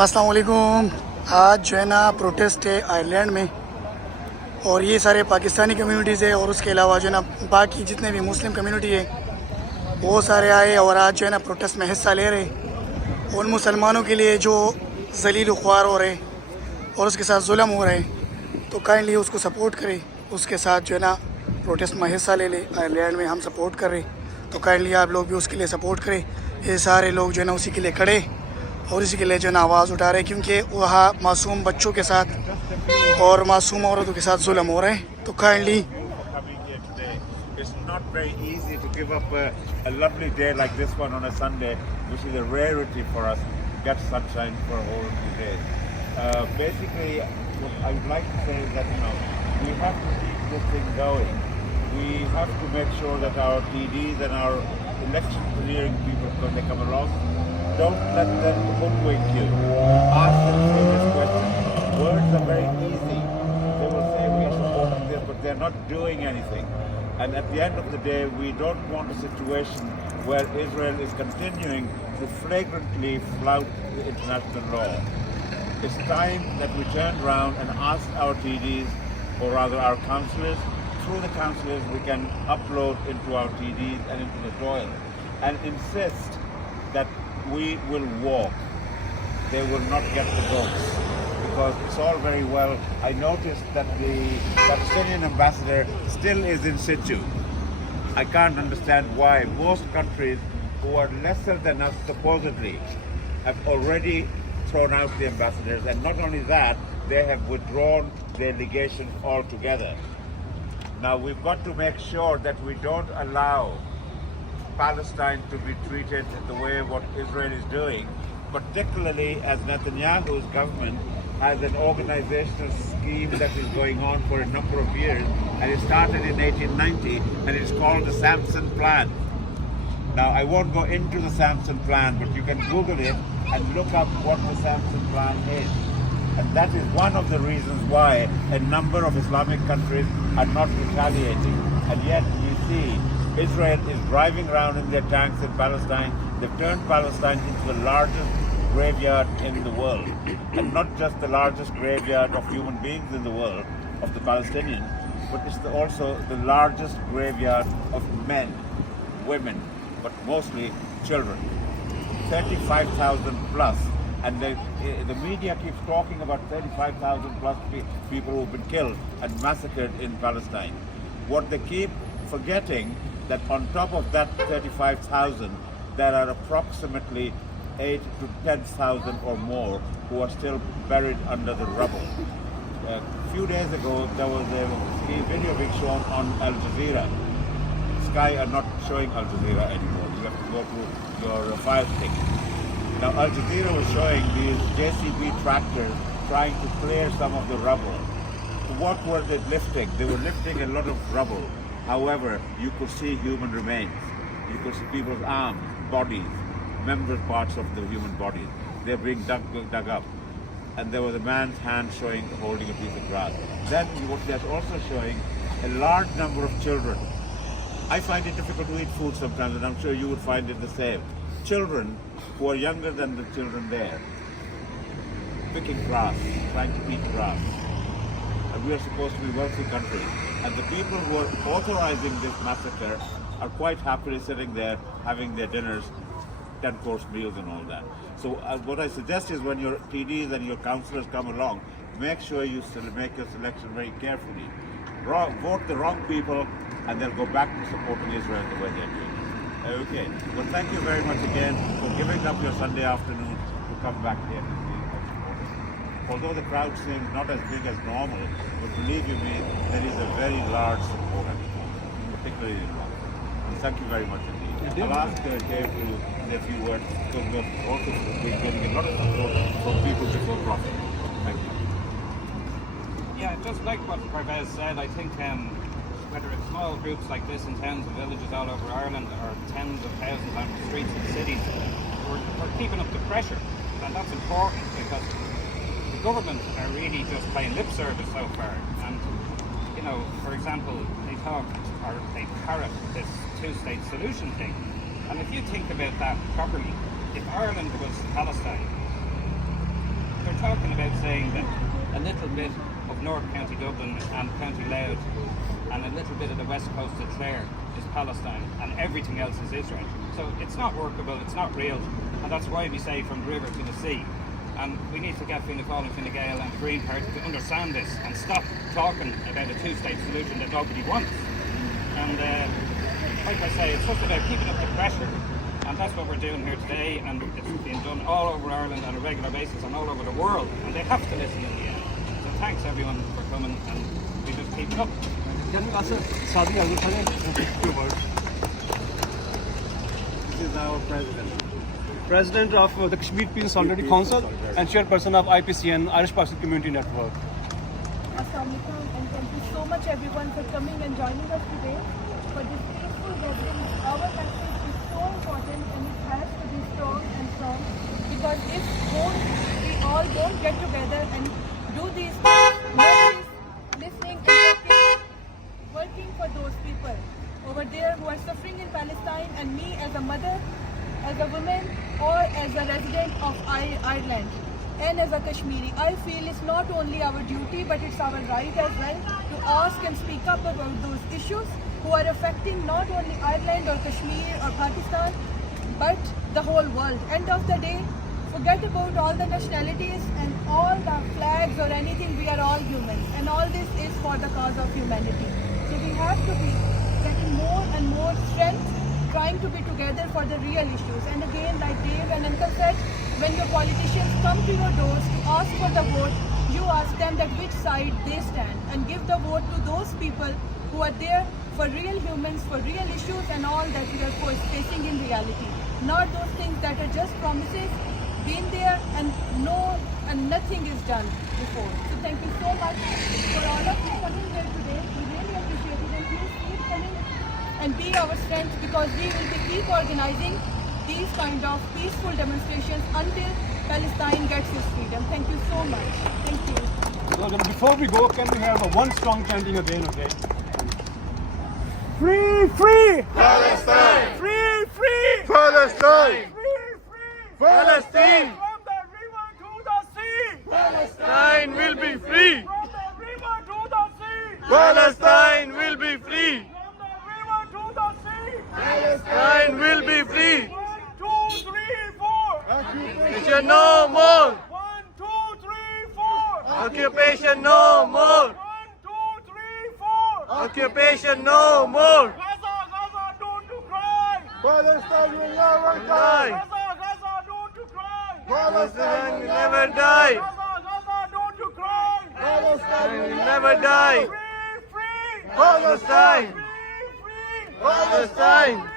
अस्सलाम वालेकुम। आज जो है ना प्रोटेस्ट है आयरलैंड में, और ये सारे पाकिस्तानी कम्युनिटीज़ है और उसके अलावा जो है ना बाकी जितने भी मुस्लिम कम्युनिटी है वो सारे आए और आज जो है ना प्रोटेस्ट में हिस्सा ले रहे। उन मुसलमानों के लिए जो जलील ख्वार हो रहे और उसके साथ जुल्म हो रहे, तो काइंडली उसको सपोर्ट करें, उसके साथ जो है ना प्रोटेस्ट में हिस्सा ले ले। आयरलैंड में हम सपोर्ट कर रहे, तो काइंडली आप लोग भी उसके लिए सपोर्ट करें। ये सारे लोग जो है ना उसी के लिए खड़े और इसी के लिए जो है ना आवाज़ उठा रहे, क्योंकि वहाँ मासूम बच्चों के साथ और मासूम औरतों के साथ जुल्म हो रहे हैं। तो kindly It's not very easy to give up a lovely day like this one on a Sunday, which is a rarity for us, get sunshine for a whole few days. Basically, what I would like to say is that, we have to keep this thing going. We have to make sure that our TDs and our election clearing people, when they come along, don't let them hoodwink you. Ask them serious questions. Words are very easy. They will say we are supporting this, but they're not doing anything. And at the end of the day, we don't want a situation where Israel is continuing to flagrantly flout the international law. It's time that we turn around and ask our TDs, or rather our councillors. Through the councillors, we can upload into our TDs and into the soil and insist that we will walk. They will not get the votes, because it's all very well. I noticed that the Palestinian ambassador still is in situ. I can't understand why. Most countries who are lesser than us supposedly have already thrown out the ambassadors, and not only that, they have withdrawn their legation altogether. Now we've got to make sure that we don't allow Palestine to be treated the way what Israel is doing, particularly as Netanyahu's government has an organizational scheme that is going on for a number of years, and it started in 1890, and it's called the Samson Plan. Now, I won't go into the Samson Plan, but you can Google it and look up what the Samson Plan is. And that is one of the reasons why a number of Islamic countries are not retaliating. And yet we see Israel is driving around in their tanks in Palestine. They've turned Palestine into the largest graveyard in the world, and not just the largest graveyard of human beings in the world, of the Palestinians, but it's also the largest graveyard of men, women, but mostly children. 35,000 plus, and the media keeps talking about 35,000 plus people who've been killed and massacred in Palestine. What they keep forgetting, that on top of that 35,000, there are approximately 8 to 10,000 or more who are still buried under the rubble. A few days ago, there was a video being shown on Al Jazeera. Sky are not showing Al Jazeera anymore. You have to go to your Fire Stick. Now, Al Jazeera was showing these JCB tractors trying to clear some of the rubble. What were they lifting? They were lifting a lot of rubble. However, you could see human remains. You could see people's arms, bodies, member parts of the human body. They're being dug up. And there was a man's hand holding a piece of grass. Then what they're also showing, a large number of children. I find it difficult to eat food sometimes, and I'm sure you would find it the same. Children who are younger than the children there, picking grass, trying to eat grass. And we are supposed to be a wealthy country. And the people who are authorizing this massacre are quite happily sitting there having their dinners, 10-course meals and all that. So what I suggest is, when your TDs and your councillors come along, make sure you make your selection very carefully. Vote the wrong people, and they'll go back to supporting Israel the way they're doing it. Okay. Well, thank you very much again for giving up your Sunday afternoon to come back here to see our supporters. Although the crowd seems not as big as normal, but believe you me, there is a very large support at the moment, particularly in Iraq. Thank you very much indeed. I'll ask Dave to say a few words, because we've also been getting a lot of support from people before profit. Thank you. Yeah, just like what Parvez said, I think whether it's small groups like this in towns and villages all over Ireland, or tens of thousands on the streets and cities, we're keeping up the pressure. And that's important, because the government are really just playing lip service so far. And, for example, they parrot this two-state solution thing. And if you think about that properly, if Ireland was Palestine, talking about saying that a little bit of North County Dublin and County Louth and a little bit of the west coast of Clare is Palestine and everything else is Israel. So it's not workable, it's not real, and that's why we say from the river to the sea. And we need to get Fianna Fáil and Fine Gael and the Green Party to understand this and stop talking about a two-state solution that nobody wants. And like I say, it's just about keeping up the pressure, and that's what we're doing here today, and it's being done all over Ireland on a regular basis and all over the world, and they have to listen in the end. So thanks everyone for coming, and we just keep it up. Can we ask Sadi Al few words? This is our president. President of the Kashmir Peace Solidarity Council and chairperson of IPCN, Irish Pakistan Community Network. Assalamu alaikum, and thank you so much everyone for coming and joining us today for this peaceful gathering. Our message is so important and it has to be strong and strong, because if we all don't get together and do these things, nobody is listening and working for those people over there who are suffering in Palestine, and me as a mother, as a woman, or as a resident of Ireland and as a Kashmiri, I feel it's not only our duty but it's our right as well to ask and speak up about those issues who are affecting not only Ireland or Kashmir or Pakistan but the whole world. End of the day, forget about all the nationalities and all the flags or anything. We are all humans, and all this is for the cause of humanity. So we have to be getting more and more strength, trying to be together for the real issues. And again, like Dave and Uncle said, when your politicians come to your doors to ask for the vote, you ask them that which side they stand, and give the vote to those people who are there for real humans, for real issues and all that we are facing in reality. Not those things that are just promises, been there and nothing is done before. So thank you so much for all of you coming here today. We really appreciate it, and please keep coming and be our strength, because we will keep organizing these kind of peaceful demonstrations until Palestine gets its freedom. Thank you so much. Thank you. So, before we go, can we have a one strong chanting again, okay? Free, free! Palestine! Free, free! Palestine! Free, free! Palestine! From the river to the sea! Palestine will be free! From the river to the sea! Palestine will be free! From the river to the sea! Palestine will be free! 1, 2, 3, 4! Occupation no more! 1, 2, 3, 4! Occupation no more! 1, 2, 3, 4! Occupation no more! Gaza, Gaza, don't you cry! Palestine will never die! Gaza, Gaza, don't you cry! Palestine will never die! Gaza, Gaza, don't you cry! Palestine will never die! Free, free! Palestine! Free, free! Palestine!